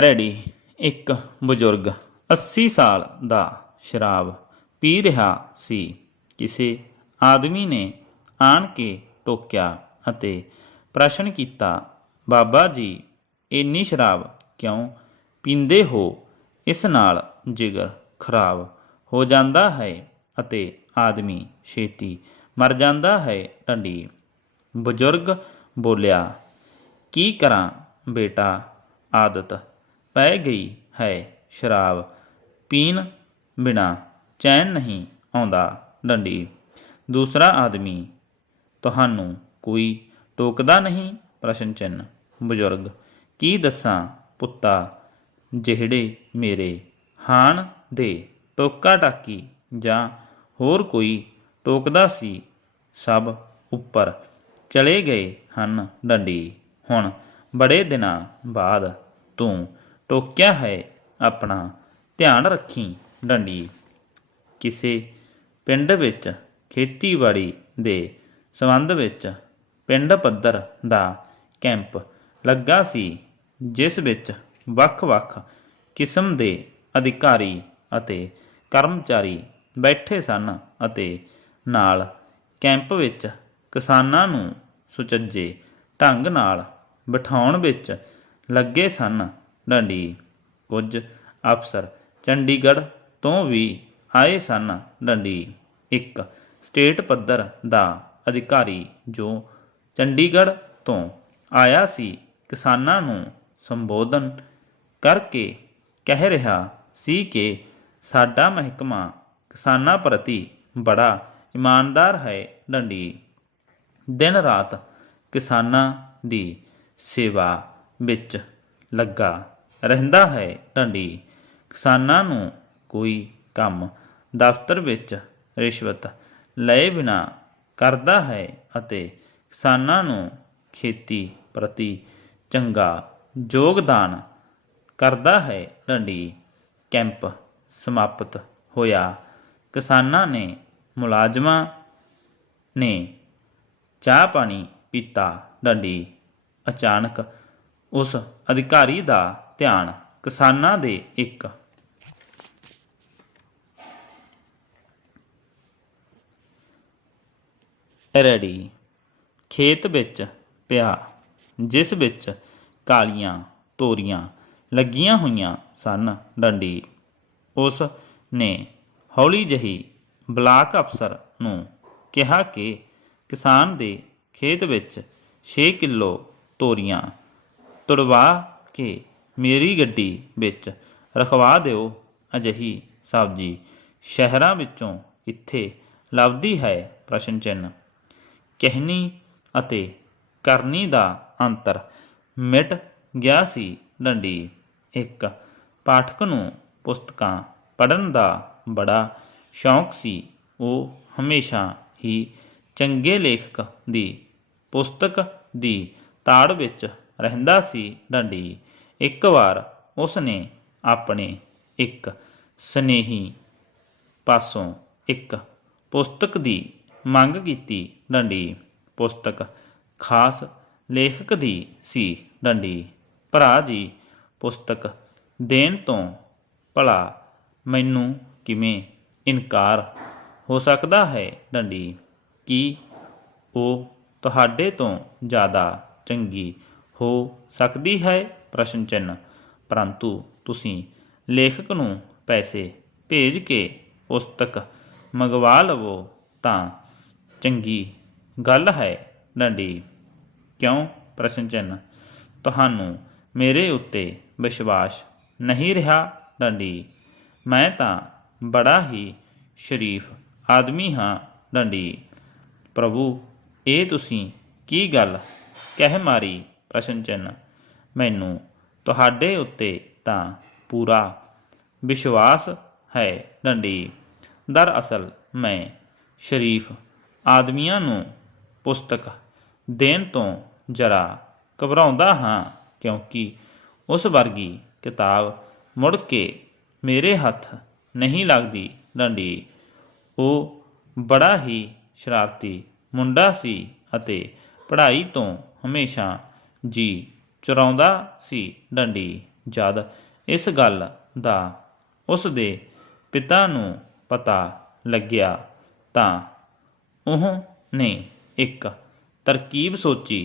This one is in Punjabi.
ਰੈਡੀ। ਇੱਕ ਬਜ਼ੁਰਗ 80 ਸਾਲ ਦਾ ਸ਼ਰਾਬ ਪੀ ਰਿਹਾ ਸੀ। ਕਿਸੇ ਆਦਮੀ ਨੇ ਆਣ ਕੇ ਟੋਕਿਆ ਅਤੇ ਪ੍ਰਸ਼ਨ ਕੀਤਾ, ਬਾਬਾ ਜੀ, ਇੰਨੀ ਸ਼ਰਾਬ ਕਿਉਂ ਪੀਂਦੇ ਹੋ? ਇਸ ਨਾਲ ਜਿਗਰ ਖਰਾਬ ਹੋ ਜਾਂਦਾ ਹੈ ਅਤੇ ਆਦਮੀ ਛੇਤੀ ਮਰ ਜਾਂਦਾ ਹੈ। ਢੰਡੀ ਬਜ਼ੁਰਗ ਬੋਲਿਆ, ਕੀ ਕਰਾਂ ਬੇਟਾ? ਆਦਤ ਪੈ ਗਈ ਹੈ ਸ਼ਰਾਬ। ਪੀਣ ਬਿਨਾ ਚੈਨ ਨਹੀਂ ਆਉਂਦਾ ਡੰਡੀ। ਦੂਸਰਾ ਆਦਮੀ, ਤੁਹਾਨੂੰ ਕੋਈ ਟੋਕਦਾ ਨਹੀਂ? ਪ੍ਰਸ਼ਨ ਚਿੰਨ ਬਜ਼ੁਰਗ, ਕੀ ਦੱਸਾਂ ਪੁੱਤਾ, ਜਿਹੜੇ ਮੇਰੇ ਹਾਣ ਦੇ ਟੋਕਾ ਟਾਕੀ ਜਾਂ ਹੋਰ ਕੋਈ ਟੋਕਦਾ ਸੀ, ਸਭ ਉੱਪਰ ਚਲੇ ਗਏ ਹਨ ਡੰਡੀ। ਹੁਣ ਬੜੇ ਦਿਨਾਂ ਬਾਅਦ ਤੂੰ ਟੋਕਿਆ ਹੈ ਆਪਣਾ ਧਿਆਨ ਰੱਖੀ ਡੰਡੀ। ਕਿਸੇ ਪਿੰਡ ਵਿੱਚ ਖੇਤੀਬਾੜੀ ਦੇ ਸੰਬੰਧ ਵਿੱਚ ਪਿੰਡ ਪੱਧਰ ਦਾ ਕੈਂਪ ਲੱਗਾ ਸੀ, ਜਿਸ ਵਿੱਚ ਵੱਖ-ਵੱਖ ਕਿਸਮ ਦੇ ਅਧਿਕਾਰੀ ਅਤੇ ਕਰਮਚਾਰੀ ਬੈਠੇ ਸਨ ਅਤੇ ਨਾਲ ਕੈਂਪ ਵਿੱਚ ਕਿਸਾਨਾਂ ਨੂੰ ਸੁਚੱਜੇ ਢੰਗ ਨਾਲ ਬਿਠਾਉਣ ਵਿੱਚ ਲੱਗੇ ਸਨ। ਡੰਡੀ, ਕੁਝ ਅਫਸਰ ਚੰਡੀਗੜ੍ਹ ਤੋਂ ਵੀ ਆਏ ਸਨ। ਡੰਡੀ, ਇੱਕ ਸਟੇਟ ਪੱਧਰ ਦਾ ਅਧਿਕਾਰੀ ਜੋ ਚੰਡੀਗੜ੍ਹ ਤੋਂ ਆਇਆ ਸੀ, ਕਿਸਾਨਾਂ ਨੂੰ ਸੰਬੋਧਨ ਕਰਕੇ ਕਹਿ ਰਿਹਾ ਸੀ ਕਿ ਸਾਡਾ ਮਹਿਕਮਾ ਕਿਸਾਨਾਂ ਪ੍ਰਤੀ ਬੜਾ ਇਮਾਨਦਾਰ ਹੈ। ਡੰਡੀ, ਦਿਨ ਰਾਤ ਕਿਸਾਨਾਂ ਦੀ ਸੇਵਾ ਵਿੱਚ ਲੱਗਾ। ਰਹਿੰਦਾ ਹੈ ਢੰਡੀ। ਕਿਸਾਨਾਂ ਨੂੰ ਕੋਈ ਕੰਮ। ਦਫ਼ਤਰ ਵਿੱਚ ਰਿਸ਼ਵਤ ਲਏ ਬਿਨਾ ਕਰਦਾ ਹੈ ਅਤੇ ਕਿਸਾਨਾਂ ਨੂੰ ਖੇਤੀ ਪ੍ਰਤੀ ਚੰਗਾ ਯੋਗਦਾਨ ਕਰਦਾ ਹੈ ਢੰਡੀ। ਕੈਂਪ ਸਮਾਪਤ ਹੋਇਆ। ਕਿਸਾਨਾਂ ਨੇ ਮੁਲਾਜ਼ਮਾਂ ਨੇ ਚਾਹ ਪਾਣੀ ਪੀਤਾ। ਡੰਡੀ ਅਚਾਨਕ ਉਸ ਅਧਿਕਾਰੀ ਦਾ ਧਿਆਨ ਕਿਸਾਨਾਂ ਦੇ ਇੱਕ। ਰੈਡੀ। ਖੇਤ ਵਿੱਚ ਪਿਆ, ਜਿਸ ਵਿੱਚ ਕਾਲੀਆਂ ਤੋਰੀਆਂ ਲੱਗੀਆਂ ਹੋਈਆਂ ਸਨ ਡੰਡੀ। ਉਸ ਨੇ ਹੌਲੀ ਜਹੀ ਬਲਾਕ ਅਫਸਰ ਨੂੰ ਕਿਹਾ ਕਿ ਕਿਸਾਨ ਦੇ ਖੇਤ ਵਿੱਚ 6 ਕਿਲੋ ਤੋਰੀਆਂ ਤੁੜਵਾ ਕੇ ਮੇਰੀ ਗੱਡੀ ਵਿੱਚ ਰਖਵਾ ਦਿਓ। ਅਜਿਹੀ ਸਬਜ਼ੀ ਸ਼ਹਿਰਾਂ ਵਿੱਚੋਂ ਇੱਥੇ ਲੱਭਦੀ ਹੈ ਪ੍ਰਸ਼ਨ ਚਿੰਨ੍ਹ। ਕਹਿਣੀ ਅਤੇ ਕਰਨੀ ਦਾ ਅੰਤਰ ਮਿਟ ਗਿਆ ਸੀ ਡੰਡੀ। ਇੱਕ ਪਾਠਕ ਨੂੰ ਪੁਸਤਕਾਂ ਪੜ੍ਹਨ ਦਾ ਬੜਾ ਸ਼ੌਂਕ ਸੀ। ਉਹ ਹਮੇਸ਼ਾ ਹੀ ਚੰਗੇ ਲੇਖਕ ਦੀ ਪੁਸਤਕ ਦੀ ਤਾੜ ਵਿੱਚ ਰਹਿੰਦਾ ਸੀ ਡੰਡੀ। ਇੱਕ ਵਾਰ ਉਸ ਨੇ ਆਪਣੇ ਇੱਕ ਸਨੇਹੀ ਪਾਸੋਂ ਇੱਕ ਪੁਸਤਕ ਦੀ ਮੰਗ ਕੀਤੀ ਡੰਡੀ। ਪੁਸਤਕ ਖਾਸ ਲੇਖਕ ਦੀ ਸੀ ਡੰਡੀ। ਭਰਾ ਜੀ, ਪੁਸਤਕ ਦੇਣ ਤੋਂ ਭਲਾ ਮੈਨੂੰ ਕਿਵੇਂ ਇਨਕਾਰ ਹੋ ਸਕਦਾ ਹੈ ਡੰਡੀ? ਕੀ ਉਹ ਤੁਹਾਡੇ ਤੋਂ ਜ਼ਿਆਦਾ ਚੰਗੀ ਹੋ ਸਕਦੀ ਹੈ? ਪ੍ਰਸ਼ਨ ਚਿੰਨ੍ਹ। ਪਰੰਤੂ ਤੁਸੀਂ ਲੇਖਕ ਨੂੰ ਪੈਸੇ ਭੇਜ ਕੇ ਪੁਸਤਕ ਮੰਗਵਾ ਲਵੋ ਤਾਂ ਚੰਗੀ ਗੱਲ ਹੈ ਡੰਡੀ। ਕਿਉਂ? ਪ੍ਰਸ਼ਨ ਚਿੰਨ੍ਹ। ਤੁਹਾਨੂੰ ਮੇਰੇ ਉੱਤੇ ਵਿਸ਼ਵਾਸ ਨਹੀਂ ਰਿਹਾ ਡੰਡੀ। ਮੈਂ ਤਾਂ ਬੜਾ ਹੀ ਸ਼ਰੀਫ ਆਦਮੀ ਹਾਂ ਡੰਡੀ। ਪ੍ਰਭੂ, ਇਹ ਤੁਸੀਂ ਕੀ ਗੱਲ ਕਹਿ ਮਾਰੀ ਪ੍ਰਸ਼ਨ ਚਿੰਨ੍ਹ। ਮੈਨੂੰ ਤੁਹਾਡੇ ਉੱਤੇ ਤਾਂ ਪੂਰਾ ਵਿਸ਼ਵਾਸ ਹੈ ਡੰਡੀ ਦਰਅਸਲ ਮੈਂ ਸ਼ਰੀਫ ਆਦਮੀਆਂ ਨੂੰ ਪੁਸਤਕ ਦੇਣ ਤੋਂ ਜਰਾ ਘਬਰਾਉਂਦਾ ਹਾਂ, ਕਿਉਂਕਿ ਉਸ ਵਰਗੀ ਕਿਤਾਬ ਮੁੜ ਕੇ ਮੇਰੇ ਹੱਥ ਨਹੀਂ ਲੱਗਦੀ। ਡੰਡੀ ਉਹ ਬੜਾ ਹੀ ਸ਼ਰਾਰਤੀ ਮੁੰਡਾ ਸੀ ਅਤੇ ਪੜ੍ਹਾਈ ਤੋਂ ਹਮੇਸ਼ਾ ਜੀ ਚੁਰਾਉਂਦਾ ਸੀ ਡੰਡੀ ਜਦ ਇਸ ਗੱਲ ਦਾ ਉਸ ਦੇ ਪਿਤਾ ਨੂੰ ਪਤਾ ਲੱਗਿਆ ਤਾਂ ਉਹ ਨੇ ਇੱਕ ਤਰਕੀਬ ਸੋਚੀ